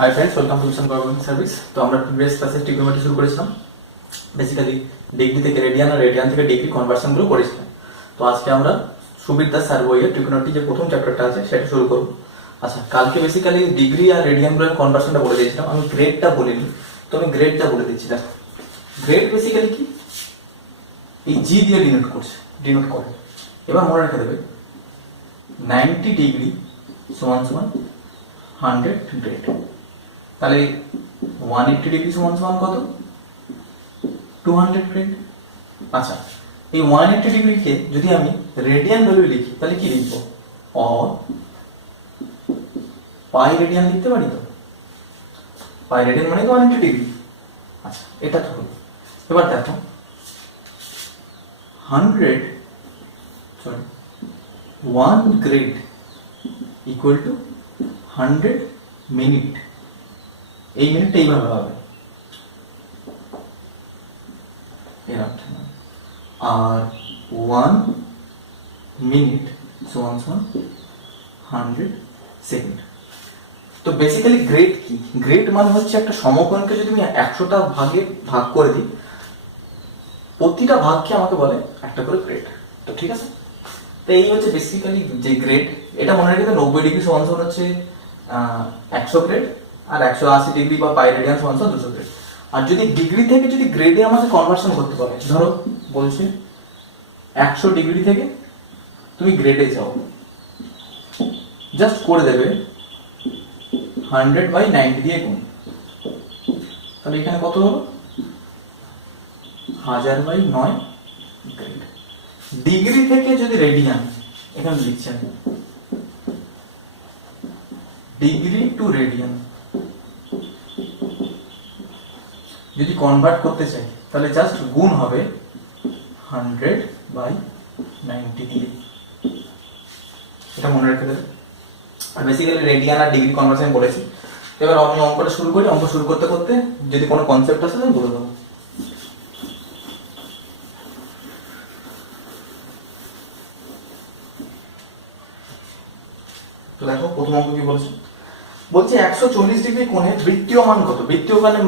Hi friends, welcome to mission government service. তো আমরা previous ক্লাসে ট্রিগোনোমেট্রি শুরু করেছিলাম। বেসিক্যালি ডিগ্রি থেকে রেডিয়ান আর রেডিয়ান থেকে ডিগ্রি কনভার্সনগুলো করেছিলাম। তো আজকে আমরা সুবিদ্যা স্যার বইয়ের ট্রিগোনোমেট্রি যে প্রথম চ্যাপ্টারটা আছে সেটা শুরু করবো। আচ্ছা, কালকে বেসিক্যালি ডিগ্রি আর রেডিয়ানগুলোর কনভার্সনটা বলে দিয়েছিলাম, আমি গ্রেডটা বলিনি। তো আমি গ্রেডটা বলে দিচ্ছি। দেখো, গ্রেড বেসিক্যালি কি, এই জি দিয়ে ডিনোট করে। এবার মনে রেখে দেবে 90 ডিগ্রি সমান সমান 100 গ্রেড। তাহলে 180 ডিগ্রি সমান সমান কত? 200 গ্রেড। আচ্ছা, এই 180 ডিগ্রিকে যদি আমি রেডিয়ান ভ্যালু লিখি তাহলে কি লিখবো? অর পাই রেডিয়ান লিখতে পারি। তো পাই রেডিয়ান মানে তো 180 ডিগ্রি। আচ্ছা, এটা তো হলো। এবার দেখো 1 গ্রেড ইকুয়াল টু 100 মিনিট। এই মিনিটটা এইভাবে হবে, আর 1 মিনিট সমান সমান 100 সেকেন্ড। তো বেসিক্যালি গ্রেড কি? গ্রেড মানে হচ্ছে একটা সমকোণকে যদি আমি 100টা ভাগে ভাগ করে দিই, প্রতিটা ভাগকে আমাকে বলে একটা করে গ্রেড। তো ঠিক আছে, তো এই হচ্ছে বেসিক্যালি যে গ্রেড। এটা মনে রাখবে 90 ডিগ্রি সমান সমান হচ্ছে 100 গ্রেড, আর 180 ডিগ্রি বা পাই রেডিয়ান সমান সমান 200 গ্রেড। আর যদি ডিগ্রি থেকে যদি গ্রেডে আমাকে কনভার্সন করতে পারে, ধরো বলছে 100 ডিগ্রি থেকে তুমি গ্রেডে যাও, জাস্ট করে দেবে 100/90 দিয়ে গুণ। তাহলে এখানে কত হলো? 1000/9 গ্রেড। ডিগ্রি থেকে যদি রেডিয়ান, এখানে লিখছেন ডিগ্রি টু রেডিয়ান যদি কনভার্ট করতে চাই তাহলে জাস্ট গুণ হবে 100/90 দিয়ে। এটা মনে রেখে দেবে। আর বেসিক্যালি রেডিয়ান আর ডিগ্রি কনভার্সন বলেছি। এবার আমি অঙ্কটা শুরু করি। অঙ্ক শুরু করতে করতে যদি কোনো কনসেপ্ট আসে তাহলে বলে দেবো। তো দেখো প্রথম অঙ্ক কি বলছে। বলছে 140 ডিগ্রি কোণে বৃত্তীয় মান কত? বৃত্তীয় মানে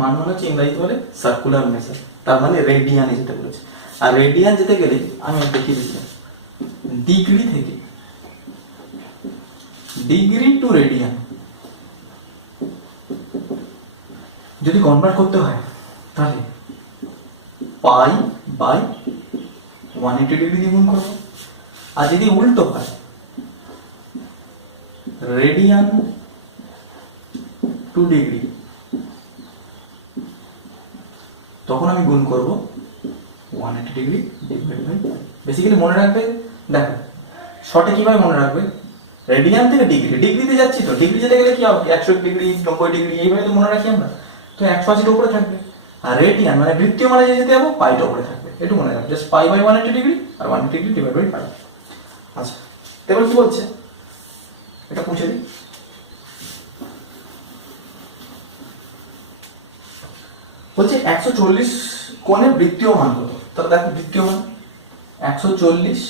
মান মানে হচ্ছে ইংরেজিতে বলে সার্কুলার মেজার, তার মানে রেডিয়ানে যেতে বলেছে। আর রেডিয়ান যেতে গেলে আমি দেখিয়ে দিচ্ছি, ডিগ্রি থেকে ডিগ্রি টু রেডিয়ান যদি কনভার্ট করতে হয় তাহলে পাই বাই 180 ডিগ্রি দিয়ে গুণ করবো। আর যদি উল্টো হয় রেডিয়ান টু ডিগ্রি, তখন আমি গুণ করব 180 ডিগ্রি ডিভাইড বাই। বেসিক্যালি মনে রাখবে, দেখো শর্টে কিভাবে মনে রাখবে, রেডিয়ান থেকে ডিগ্রি, ডিগ্রিতে যাচ্ছি তো ডিগ্রি যেতে গেলে কি হবে 100 ডিগ্রি 90 ডিগ্রি এইভাবে তো মনে রাখি আমরা। তো 180 উপরে থাকবে। আর রেডিয়ান মানে বৃত্তীয় মানে যেতে যাবো পাইটা উপরে থাকবে। একটু মনে রাখবে, জাস্ট পাই বাই 180 ডিগ্রি আর 180 ডিগ্রি ডিভাইড বাই পাই। আচ্ছা, এবার কি বলছে এটা পুছে দিই। বলছে 140 কোণে বৃত্তীয় মান কত? তাহলে দেখো বৃত্তীয় মান 140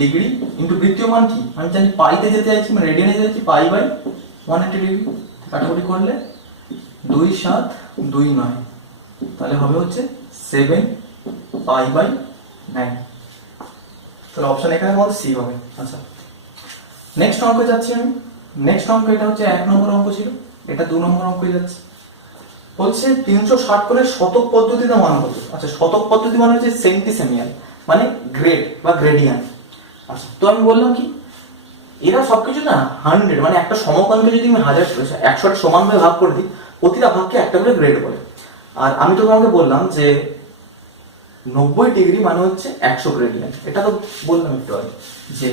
ডিগ্রি ইন্টু বৃত্তীয় মান কি আমি জানি, পাইতে যেতে চাইছি মানে রেডিয়ানে যেতে চাইছি, পাই বাই 180 ডিগ্রি। কাটাকুটি করলে 2 7 2 9, তাহলে হবে হচ্ছে 7 পাই বাই 9। তাহলে অপশন এখানে বল সি হবে। আচ্ছা, নেক্সট অঙ্ক যাচ্ছি আমি। নেক্সট অঙ্ক এটা হচ্ছে 1 নম্বর অঙ্ক ছিল, এটা 2 নম্বর অঙ্কে যাচ্ছে। বলছে 360 কোণের শতক পদ্ধতিতে মান কত? আচ্ছা, শতক পদ্ধতি মানে হচ্ছে সেন্টিসেমিয়াল মানে গ্রেড বা গ্রেডিয়ান। আচ্ছা, তো আমি বললাম কি এরা সবকিছু না 100 মানে একটা সমকোণকে যদি আমি 100টা সমানভাবে ভাগ করে দিই, প্রতিটা ভাগকে একটা করে গ্রেড বলে। আর আমি তো তোমাকে বললাম যে 90 ডিগ্রি মানে হচ্ছে 100 গ্রেডিয়ান। এটা তো বললাম একটু আগে যে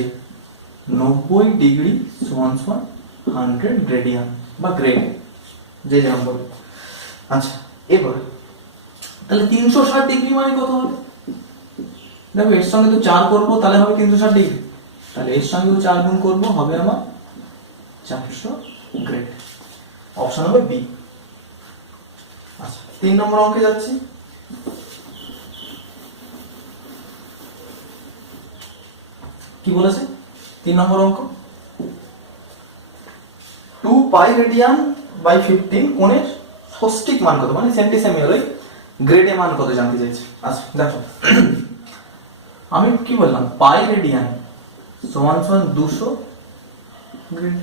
90 ডিগ্রি সমান সমান 100 গ্রেডিয়ান বা গ্রেড, যে যেরকম বলে। আচ্ছা, এবার তাহলে 360 ডিগ্রি মানে কত হবে? দেখো এর সঙ্গে তো 4 করবো, তাহলে হবে 360 ডিগ্রি। তাহলে এর সঙ্গে 4 গুণ করবো, হবে আমার 400 গ্রেড। অপশন হবে বি। আচ্ছা, 3 নম্বর অঙ্কে যাচ্ছি। কি বলেছে 3 নম্বর অঙ্ক? 2 পাই রেডিয়ান বাই 15 কোণের ষষ্ঠিক মান কত, মানে সেন্টিসেমিয়ার ওই গ্রেডে মান কত জানতে চাইছি। আচ্ছা দেখো আমি কি বললাম, পাই রেডিয়ান সমান সমান 200 গ্রেড।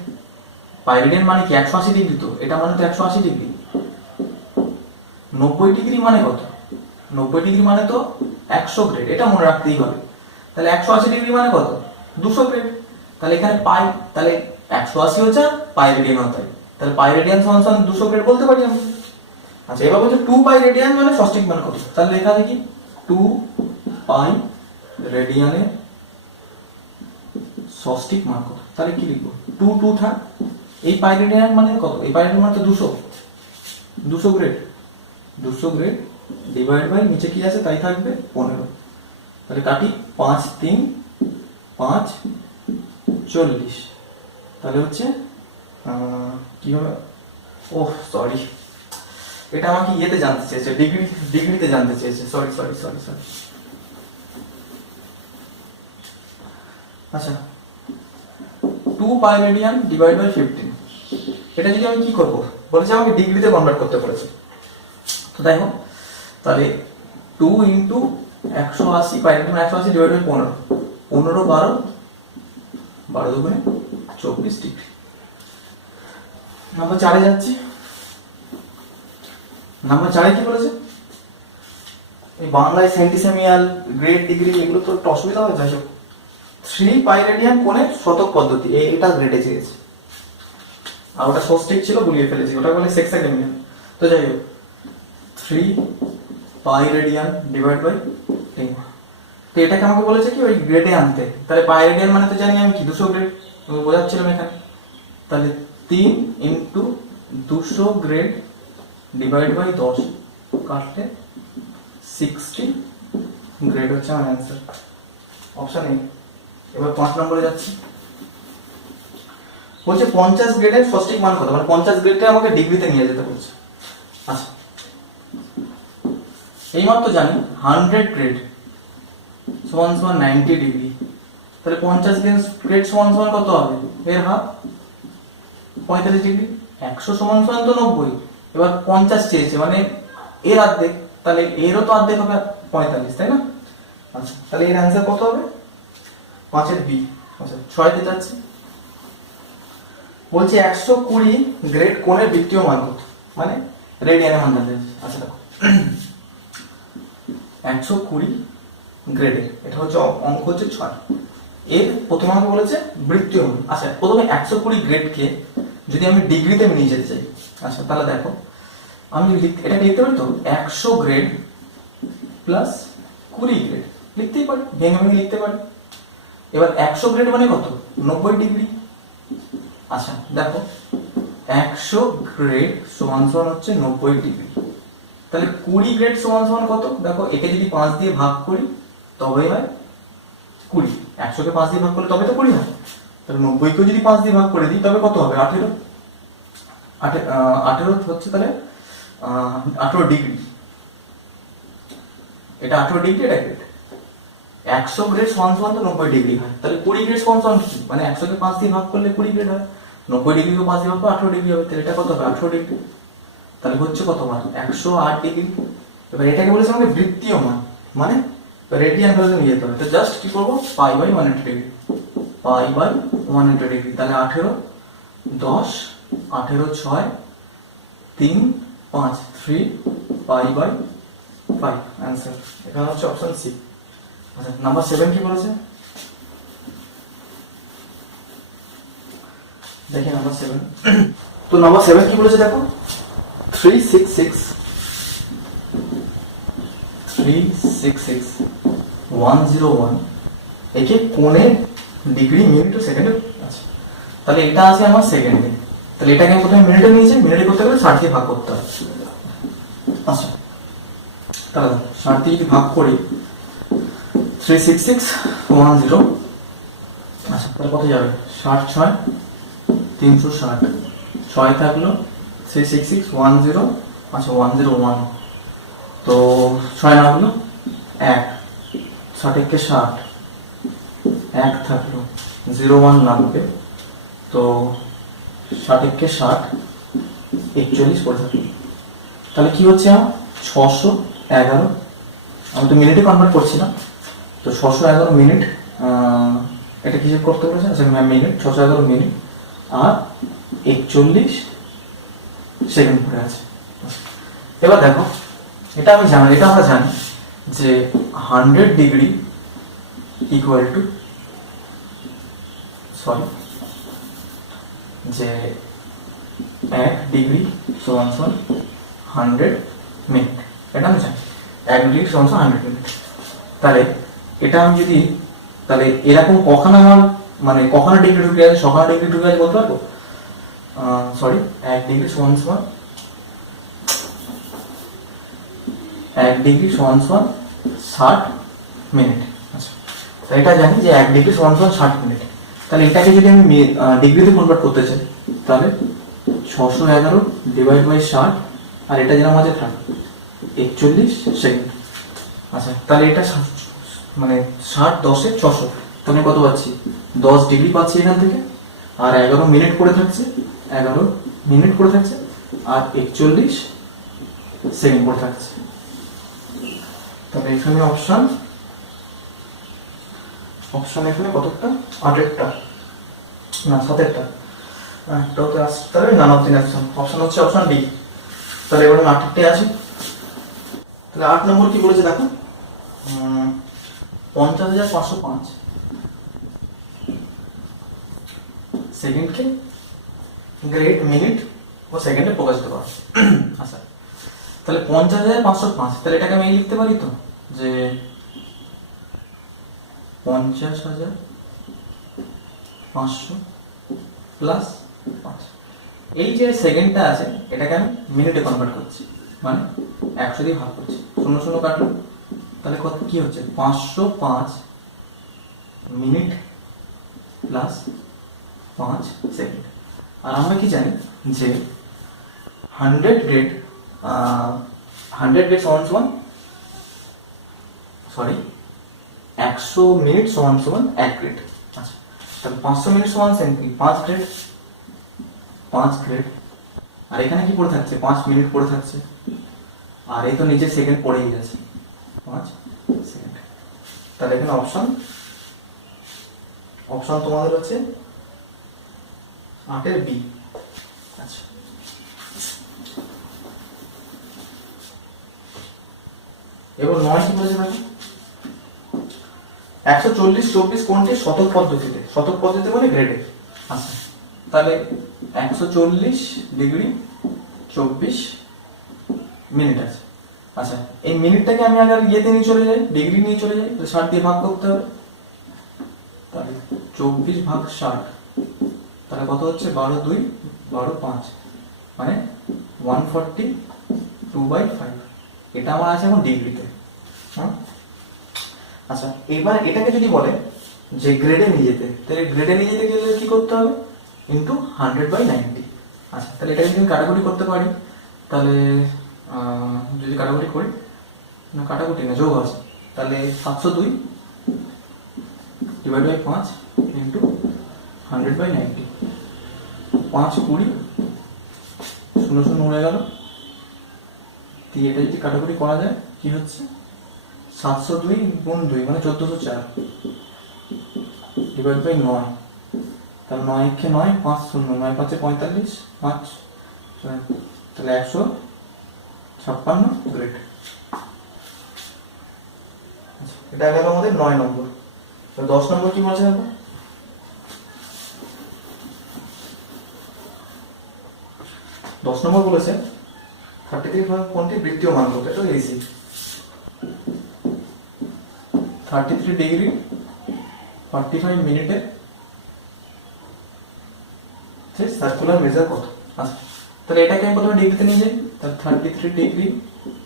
পাই রেডিয়ান মানে কি 180 ডিগ্রি, তো এটা মানে তো 180 ডিগ্রি। 90 ডিগ্রি মানে কত, 90 ডিগ্রি মানে তো 100 গ্রেড, এটা মনে রাখতেই হবে। তাহলে 180 ডিগ্রি মানে কত, 200 গ্রেড। তাহলে এখানে পাই, তাহলে 180 হচ্ছে পাই রেডিয়ান হতে, তাহলে পাই রেডিয়ান সমান সমান 200 গ্রেড বলতে পারি আমি। আচ্ছা এবার বলছে 2 পাই রেডিয়ান মানে ষষ্ঠিক মান কত, তাহলে লেখা দেখি 2 পাই রেডিয়ানের ষষ্ঠিক মান কত, তাহলে কি লিখবো 2 2 থাক, এই পাই রেডিয়ান মানে কত, এই পাই রেডিয়ান মানে তো 200 গ্রেড, 200 গ্রেড ডিভাইড বাই নিচে কি আছে তাই থাকবে 15। তাহলে কাটি 5 3 5 40, তাহলে হচ্ছে কি হবে, ওহ সরি এটা আমাকে ইয়েতে জানতে চেয়েছে, ডিগ্রিতে জানতে চেয়েছে, সরি। আচ্ছা 2 পাই রেডিয়ান ডিভাইড বাই 15, এটা যদি আমি কি করব, বলেছে আমাকে ডিগ্রিতে কনভার্ট করতে বলেছে। তো দেখো তাহলে 2 into 180 pi radian 180 divide by 15, 15 12 12 দুগুণে 24 ডিগ্রি। নাম্বার 4 এ যাচ্ছি। নাম্বার 4 এ কি বলেছে, এই বাংলায় সেন্টিসেমিয়াল গ্রেড ডিগ্রি এগুলো তো একটু অসুবিধা হয়, যাই হোক 3 পাই রেডিয়ান কোণের শতক পদ্ধতি, এটা গ্রেডে চেয়েছে, আর ওটা ষষ্ঠিক ছিল গুলিয়ে ফেলেছি, ওটা বলে সেক্সাগেমিয়াল। তো যাই হোক 3 পাই রেডিয়ান ডিভাইড বাই 10, তো এটাকে আমাকে বলেছে কি ওই গ্রেডে আনতে, তাহলে পাই রেডিয়ান মানে তো জানি আমি কি 200 গ্রেড, আমি বোঝাচ্ছিলাম এখানে। তাহলে 3 ইন্টু 200 গ্রেড ডিভাইড বাই 10 কাটলে 60 গ্রেড হচ্ছে আমার অ্যান্সার, অপশন এ। এবার 5 নম্বরে যাচ্ছি, বলছে 50 গ্রেডের ষষ্ঠিক মান কত, মানে 50 গ্রেডকে আমাকে ডিগ্রিতে নিয়ে যেতে বলছে। আচ্ছা এই মাত্র জানি 100 গ্রেড সমান সমান 90 ডিগ্রি, তাহলে 50 গ্রেড সমান সমান কত হবে, এর হাফ 45 ডিগ্রি, 100 সমান সমান তো 90, এবার 50 চেয়েছে মানে এর অর্ধেক, তাহলে এরও তো অর্ধেক হবে 45, তাই না। আচ্ছা তাহলে এর অ্যান্সার কত হবে, 5 এর বি। আচ্ছা 6 তে যাচ্ছি, বলছে 120 গ্রেড কোণের বৃত্তীয় মান কত, মানে রেডিয়ানে মান জানতে চাইছে। আচ্ছা দেখো 120 গ্রেডের এটা হচ্ছে অঙ্ক হচ্ছে 6, এর প্রথমে আমাকে বলেছে বৃত্তীয় মান। আচ্ছা প্রথমে 120 গ্রেডকে যদি আমি ডিগ্রিতে নিয়ে যেতে চাই, আচ্ছা তাহলে দেখো আমি এটাকে লিখতে পারি তো 100 গ্রেড প্লাস 20 গ্রেড, লিখতেই পারি, ভেঙে ভেঙে লিখতে পারি। এবার 100 গ্রেড মানে কত, 90 ডিগ্রি। আচ্ছা দেখো 100 গ্রেড সমান সমান হচ্ছে 90 ডিগ্রি, তাহলে 20 গ্রেড সমান সমান কত, দেখো একে যদি 5 দিয়ে ভাগ করি তবেই হয় 20, 100 কে 5 দিয়ে ভাগ করলে তবে তো 20 হয়, তাহলে 90 কেও যদি 5 দিয়ে ভাগ করে দিই তবে কত হবে 18, 18 হচ্ছে তাহলে 18 ডিগ্রি, এটা 18 ডিগ্রি, এটা গ্রেড। 100 গ্রেড সমান সমান তো 90 ডিগ্রি হয়, তাহলে 20 গ্রেড সমান সমান কি, মানে 100 কে 5 দিয়ে ভাগ করলে 20 গ্রেড হয়, 90 ডিগ্রি কে 5 দিয়ে ভাগ করলে 18 ডিগ্রি হবে, তাহলে এটা কত হবে 18 ডিগ্রি, তাহলে হচ্ছে কত মান 108 ডিগ্রি। এবার এটাকে বলেছে আমাকে বৃত্তীয় মান, মানে রেডিয়ান ভ্যালু নিয়ে যেতে হবে, তো জাস্ট কি করব pi by 180 degree, pi by 180 degree, তাহলে 18 10 18 6 3 5 3 পাই বাই 5 आंसर, এখানে হচ্ছে অপশন সি। আচ্ছা নাম্বার 7 কি বলেছে, দেখেন নাম্বার 7। তো নাম্বার 7 কি বলেছে দেখো 366 101 একে কোণে ডিগ্রি মিনিট ও সেকেন্ডে। আচ্ছা তাহলে এটা আছে আমার সেকেন্ডে, তাহলে এটাকে আমি প্রথমে মিনিটে নিয়েছি, মিনিটে করতে গেলে 60 দিয়ে ভাগ করতে হবে। আচ্ছা তাহলে 60 দিয়ে যদি ভাগ করি 36610, আচ্ছা তাহলে কত যাবে 60 6 360, 6 থাকলো 36610, আচ্ছা 101, তো 6 না হলো 1, 60 কে 60, 1 থাকলো 01 লাগবে, তো 60 কে 60 41 পড়ে থাকবে। তাহলে কি হচ্ছে আমার 611, আমি তো মিনিটে কনভার্ট করছিলাম, তো 611 মিনিট, এটা কিছু করতে বলেছে, আচ্ছা মিনিট 611 মিনিট আর 41 সেকেন্ড পড়ে আছে। এবার দেখো, এটা আমি জানি, এটা আমরা জানি যে 100 ডিগ্রি ইকুয়াল টু, সরি, যে 1 ডিগ্রি সমান 100 মিনিট, এটা আমি জানি 1 ডিগ্রি সমান 100 মিনিট। তাহলে এটা আমি যদি, তাহলে এরকম কখন আমার মানে কখনো ডিগ্রি ঢুকে আছে, সখানা ডিগ্রি ঢুকে আছে বলতে পারবো? সরি, 1 ডিগ্রি সমান 1 ডিগ্রি সমান 60 মিনিট। আচ্ছা, তো এটা জানি যে 1 ডিগ্রি সমান 60 মিনিট। তাহলে এটাকে যদি আমি ডিগ্রিতে কনভার্ট করতে চাই, তাহলে 611 ডিভাইড বাই 60, আর এটা যেরকম আছে থাকে 41 সেকেন্ড। আচ্ছা, তাহলে এটা মানে 60 10 এ 600, তাহলে কত পাচ্ছি? 10 ডিগ্রি পাচ্ছি এখান থেকে, আর 11 মিনিট করে থাকছে, 11 মিনিট করে থাকছে, আর 41 সেকেন্ড করে থাকছে। তাহলে এখানে অপশন এখানে কতটা? 8টা না 7টা, একটাতে আসতে হবে না, 3 অপশন হচ্ছে অপশন ডি। তাহলে এবার 8টায় আসি। তাহলে 8 নম্বর কি বলেছে দেখো, 50,505 সেকেন্ডকে গ্রেড মিনিট ও সেকেন্ডে প্রকাশিত করা। আচ্ছা, তাহলে 50,505, তাহলে এটাকে আমি লিখতে পারি তো যে 50,500 প্লাস 5। এই যে সেকেন্ডটা আছে এটাকে আমি মিনিটে কনভার্ট করছি, মানে 100 দিয়ে ভাগ করছি, 0 0 কাটলো, তাহলে কত কি হচ্ছে? 505 মিনিট প্লাস 5 সেকেন্ড। আর আমরা কি জানি যে 100 গ্রেড সমান সরি 100 মিনিট সমান 1 গ্রেড। আচ্ছা, তাহলে 500 মিনিট সমান 5 গ্রেড, 5 গ্রেড, আর এখানে কি পড়ে থাকছে? 5 মিনিট পড়ে থাকছে, আর এই তো নিচে সেকেন্ড পড়েই গেছে 5 সেকেন্ড। তাহলে এখানে অপশন তোমাদের হচ্ছে 8 এর বি। আচ্ছা, এবার 9 কি বলেছে দেখো, 140 24 কোনটি? শতক পদ্ধতিতে। শতক পদ্ধতি মানে গ্রেডে। আচ্ছা, তাহলে 140 ডিগ্রি 24 মিনিট আছে। আচ্ছা, এই মিনিটটাকে আমি আগে ইয়েতে নিয়ে চলে যাই, ডিগ্রি নিয়ে চলে যাই, তো 60 দিয়ে ভাগ করতে হবে। তাহলে 24 ভাগ 60, তাহলে কত হচ্ছে? 12 2 12 5, মানে 142/5। এটা আমার আছে এখন ডিগ্রিতে। হ্যাঁ, আচ্ছা, এবার এটাকে যদি বলে যে গ্রেডে নিয়ে যেতে, তাহলে গ্রেডে নিয়ে যেতে গেলে কি করতে হবে? ইন্টু 100/90। আচ্ছা, তাহলে এটাকে যদি কাটাকুটি করতে পারি, তাহলে যদি কাটাকুটি করি, না কাটাকুটি না যোগ আছে, তাহলে 702 ডিভাইড বাই 5 ইন্টু 100/90, 5 20 0 0 উড়ে গেল। দিয়ে এটা যদি কাটাকুটি করা যায় কি হচ্ছে? 702 গুণ 2 মানে 1404 ডিভাইড বাই 9, তাহলে 9 কে 9 5 0 9 5 45 5, তাহলে 156 গ্রেড। এটা গেল আমাদের 9 নম্বর। তো 10 নম্বর কি বলছে দেখো, 10 নম্বর বলেছে 33 ভাগ কোনটি বৃত্তীয় মান কত? এটা ইজি, 33 ডিগ্রি 45 মিনিটে সার্কুলার মেজার কত? আচ্ছা, তাহলে এটাকে আমি প্রথমে ডিগ্রিতে নিয়ে যাই, তাহলে 33 ডিগ্রি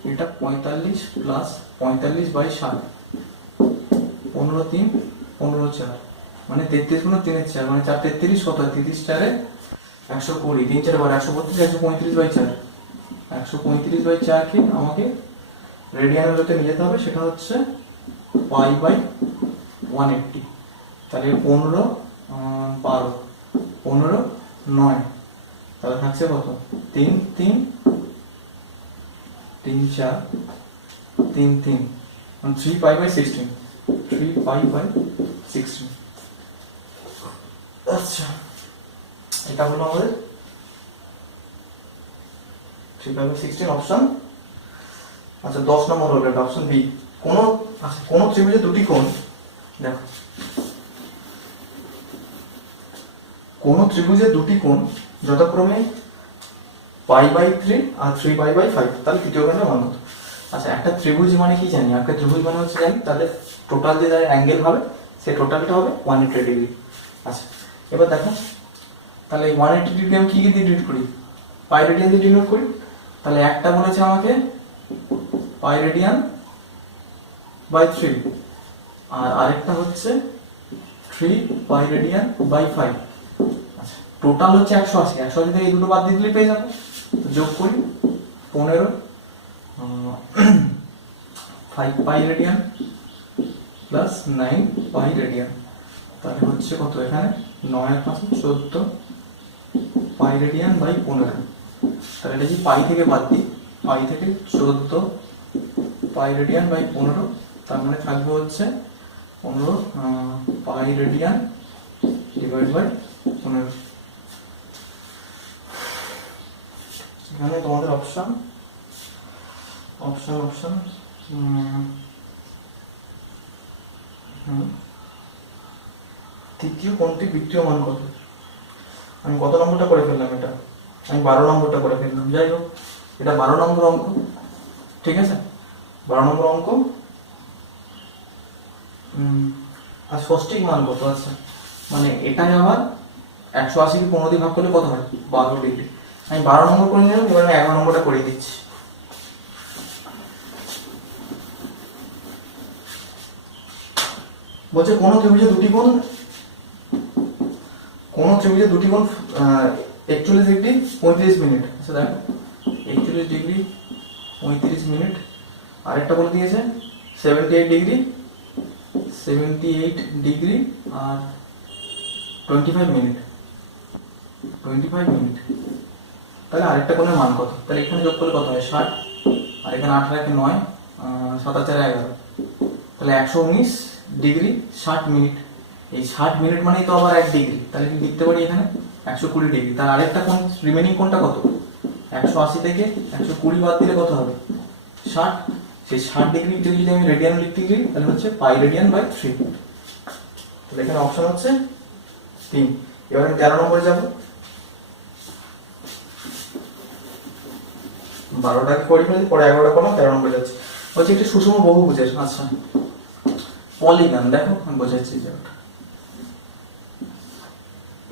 এটা 45 প্লাস 45/60, 15 3 15 4, মানে 33 গুণ 3 এর 4, মানে 4 33 কত? 30 4 120, 3 4 বার 132, 135/4, 135/4 কে আমাকে রেডিয়ানের হতে নিয়ে যেতে হবে, সেটা হচ্ছে π/180। তাহলে 15 12 15 9, তাহলে থাকছে কত? তিন তিন তিন চার তিন তিন 3 পাই বাই 16 3 পাই বাই 16। আচ্ছা এটা হলো আমাদের 3 পাই বাই 16 অপশন। আচ্ছা 10 নম্বর হলো এটা অপশন বি। কোন ত্রিভুজে দুটি কোণ, দেখো কোন ত্রিভুজে দুটি কোণ যথাক্রমে pi by 3 R 3 pi by 5, তাহলে তৃতীয় কোণের মান কত? আচ্ছা একটা ত্রিভুজ মানে কি জানি, একটা ত্রিভুজ মানে হচ্ছে জানি তাদের টোটাল যে অ্যাঙ্গেল হবে সেই টোটালটা হবে 180 ডিগ্রি। আচ্ছা এবার দেখো তাহলে 180 ডিগ্রি আমি কি দিয়ে ডিনোট করি? পাই রেডিয়ান দিয়ে ডিনোট করি। তাহলে একটা বলেছে আমাকে পাই রেডিয়ান বাই 3 আর আরেকটা হচ্ছে 3 পাই রেডিয়ান বাই 5। আচ্ছা টোটাল হচ্ছে 180, 180 থেকে এই দুটো বাদ দিয়ে দিলে পেয়ে যাবো। যোগ করি 15 5 পাই রেডিয়ান প্লাস 9 পাই রেডিয়ান, তাহলে হচ্ছে কত এখানে 9 আর 5 14 পাই রেডিয়ান বাই 15। তাহলে এটা যদি পাই থেকে বাদ দিই, পাই থেকে 14 পাই রেডিয়ান বাই 15, তার মানে থাকবে হচ্ছে 15 পাই রেডিয়ান ডিভাইড বাই 15। এখানে তোমাদের অপশন অপশন অপশন তৃতীয় কোণটি বৃত্তীয় মান কত? আমি কত নম্বরটা করে ফেললাম? এটা আমি 12 নম্বরটা করে ফেললাম। যাই হোক এটা 12 নম্বর অঙ্ক, ঠিক আছে 12 নম্বর অঙ্ক। আর ষষ্ঠিক মান কত? আচ্ছা মানে এটাই আবার 180 কে 15 দিয়ে ভাগ করলে কত হয়? 12 ডিগ্রি। আমি 12 নম্বর করে নিলাম, এবার আমি 11 নম্বরটা করে দিচ্ছি। বলছে কোন ত্রিভুজে দুটি কোণ 41 ডিগ্রি 35 মিনিট। আচ্ছা দেখো 41 ডিগ্রি 35 মিনিট, আরেকটা বলে দিয়েছে 78 ডিগ্রি আর 25 মিনিট। তাহলে আরেকটা কোণের মান কত? তাহলে এখানে যোগ করলে কত হয়? 60, আর এখানে 8 রাখে 9 7 4 11, তাহলে 119 ডিগ্রি 60 মিনিট। এই 60 মিনিট মানেই তো আবার 1 ডিগ্রি, তাহলে কি লিখতে পারি এখানে 120 ডিগ্রি। তার আরেকটা কোণ রিমেনিং কোণটা কত? 180 থেকে 120 বাদ দিলে কত হবে? 60। সেই 60 ডিগ্রি যদি আমি রেডিয়ান লিখতে গেলি তাহলে হচ্ছে পাই রেডিয়ান বাই 3। তাহলে এখানে অপশন হচ্ছে 3। এবার আমি 13 নম্বরে যাব। 12টাকে করি ফেলি, পরে 11টা করলাম, 13 নম্বরে যাচ্ছে। হচ্ছে একটি সুষম বহুভুজের আচ্ছা পলিগন, দেখো আমি বোঝাচ্ছি যে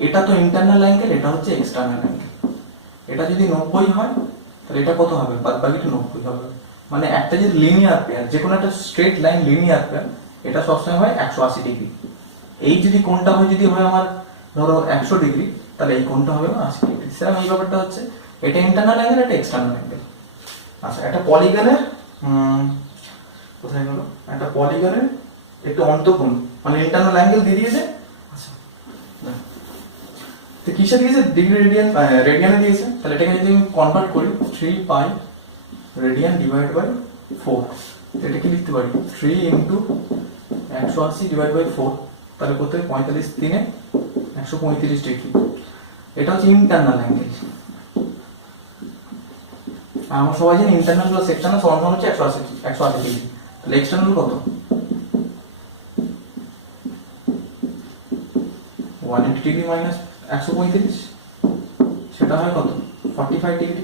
এটা তো ইন্টারনাল অ্যাঙ্গেল, এটা হচ্ছে এক্সটার্নাল অ্যাঙ্গেল। এটা যদি 90 হয় তাহলে এটা কত হবে? বাদ বাকিটা 90 হবে। মানে একটা যদি লিনিয়ার পেয়ার, যে কোনো একটা স্ট্রেট লাইন লিনিয়ার পেয়ার, এটা সবসময় হয় 180 ডিগ্রি। এই যদি কোণটা হয় যদি হয় আমার ধরো 100 ডিগ্রি, তাহলে এই কোণটা হবে 80 ডিগ্রি। সেরকম এই ব্যাপারটা হচ্ছে এটা ইন্টারনাল অ্যাঙ্গেল, এটা এক্সটার্নাল অ্যাঙ্গেল। আচ্ছা একটা পলিগনের কোথায় গেল? একটা পলিগনের একটু অন্তঃকোণ মানে ইন্টারনাল অ্যাঙ্গেল দিয়ে দিয়েছে। আচ্ছা তো কিসে দিয়েছে? ডিগ্রি রেডিয়ানে দিয়েছে। তাহলে এটাকে যদি আমি কনভার্ট করি 3 পাই রেডিয়ান ডিভাইড বাই 4, এটা কি লিখতে পারি 3 ইন্টু 180 ডিভাইড বাই 4, তাহলে কত হয়? 45 3 135 ডিগ্রি। এটা হচ্ছে ইন্টারনাল অ্যাঙ্গেল। আর আমরা সবাই জানি ইন্টারনাল প্লাস এক্সটার্নাল সমান হচ্ছে 180 ডিগ্রি। তাহলে এক্সটার্নাল কত? 180 ডিগ্রি মাইনাস 135, সেটা হয় কত? 45 ডিগ্রি।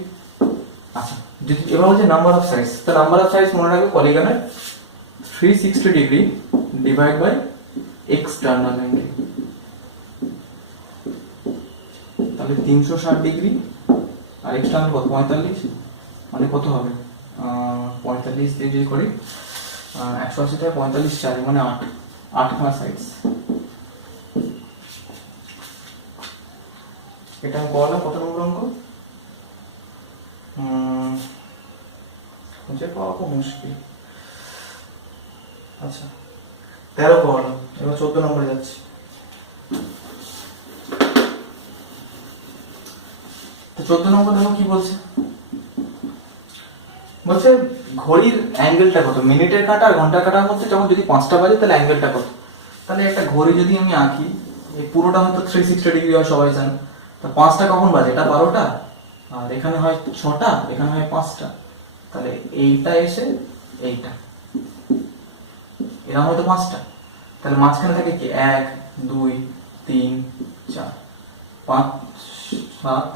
আচ্ছা যদি এবার হচ্ছে নাম্বার অফ সাইডস, তো নাম্বার অফ সাইডস মনে রাখবে পলিগনের 360 degree divide by external angle, তাহলে 360 ডিগ্রি আর এক্সটার্নাল কত? 45, মানে কত হবে? 45 দিয়ে যদি করি 180 থেকে 45 4 মানে 8খানা সাইডস। এটা আমি করলাম কত নম্বর অঙ্ক? খুঁজে পাওয়া খুব মুশকিল। আচ্ছা 13 করলাম, এবার 14 নম্বরে যাচ্ছি। তো 14 নম্বর দেখো কি বলছে, বলছে ঘড়ির অ্যাঙ্গেলটা কত, মিনিটের কাঁটা আর ঘন্টার কাঁটার মধ্যে যখন যদি 5টা বাজে তাহলে অ্যাঙ্গেলটা কত। তাহলে একটা ঘড়ি যদি আমি আঁকি, এই পুরোটা হয়তো 360 ডিগ্রি হয় সবাই জান, তা 5টা কখন বাজে, এটা 12টা, আর এখানে হয় 6টা, এখানে হয় 5টা, তাহলে এইটা এসে এইটা এরকম হয়তো 5টা, তাহলে মাঝখানে থাকে কি 1 2 3 4 5 7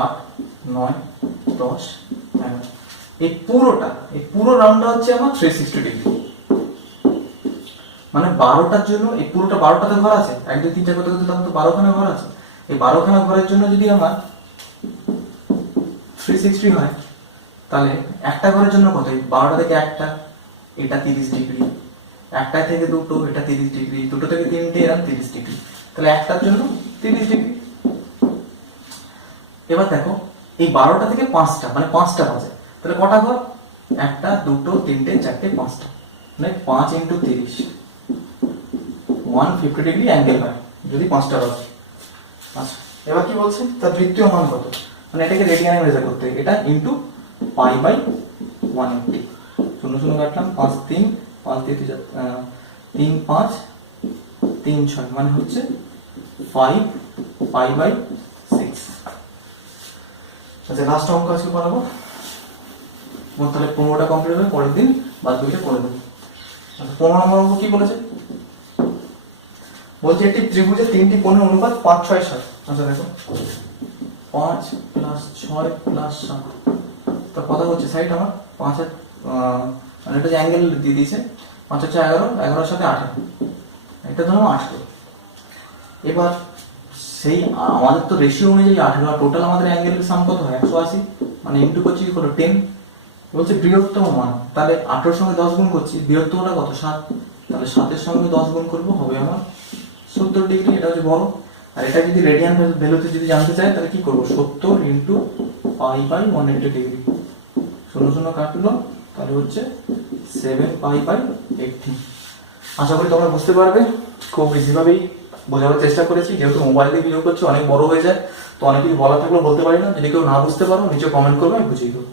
8 9 10 11, এই পুরো রাউন্ডটা হচ্ছে আমার 360 ডিগ্রি। মানে 12টার জন্য এই পুরোটা 12টাতে ঘর আছে, 1 2 3 4 করতে করতে তখন তো 12খানা ঘর আছে, এই 12খানা ঘরের জন্য যদি আমার 360 হয়, তাহলে একটা ঘরের জন্য কত, 12টা থেকে একটা, এটা 30 ডিগ্রি, একটা থেকে দুটো, এটা 30 ডিগ্রি, দুটো থেকে তিনটে, এরকম 30 ডিগ্রি, তাহলে একটার জন্য 30 ডিগ্রি। এবার দেখো এই 12টা থেকে 5টা মানে 5টা বাজে, তাহলে কটা ঘর, একটা দুটো তিনটে চারটে 5টা, মানে 5 × 30 150 ডিগ্রি অ্যাঙ্গেল হয় যদি 5টা বাজে। আচ্ছা এবার কি বলছে, তার বৃত্তীয় মান কত, মানে এটাকে রেডিয়ানে মেজার করতে, এটা ইন্টু π/180, 0 0 কাটলাম, 5 3 5 দিয়ে 3 5 3 6, মানে হচ্ছে 5 π/6। আচ্ছা লাস্ট অঙ্ক আজকে করাবো, মোট তাহলে 15টা কমপ্লিট হবে, পরের দিন বাদ বাকিটা করে দেবো। আচ্ছা 15 নম্বর অঙ্ক কি বলেছে, বলছে একটি ত্রিভুজের 3টি কোণের অনুপাত 5 6 7। আচ্ছা দেখো 5 + 6 + 7, তো কথা হচ্ছে সাইড আমার 5 আর মানে এটা যে অ্যাঙ্গেল দিয়ে দিয়েছে 5 আর 6 11, 11 সাথে 18, এটা ধরো 18। এবার সেই আমাদের তো রেশিও অনুযায়ী 18, আর টোটাল আমাদের অ্যাঙ্গেলের সাম কত হয় 180, মানে ইনটু করছি কত 10, বলছে বৃহত্তম মান, তাহলে 18 এর সঙ্গে 10 গুণ করছি, বৃহত্তমটা কত 7, তাহলে 7 এর সঙ্গে 10 গুণ করবো, হবে আমার 70 ডিগ্রি, এটা হচ্ছে বড়। আর এটা যদি রেডিয়ান ভ্যালুতে যদি জানতে চাই তাহলে কি করবো, 70 × π/180 ডিগ্রি, 0 0 কাটলো, তাহলে হচ্ছে 7 π/80। আশা করি তোমরা বুঝতে পারবে, খুব ইজিভাবেই বোঝানোর চেষ্টা করেছি, যেহেতু মোবাইল দিয়ে ভিডিও করছি অনেক বড় হয়ে যায়, তো অনেক কিছু বলা থাকলেও বলতে পারি না, যদি কেউ না বুঝতে পারো নিচে কমেন্ট করবে, আমি বুঝিয়ে দেবো।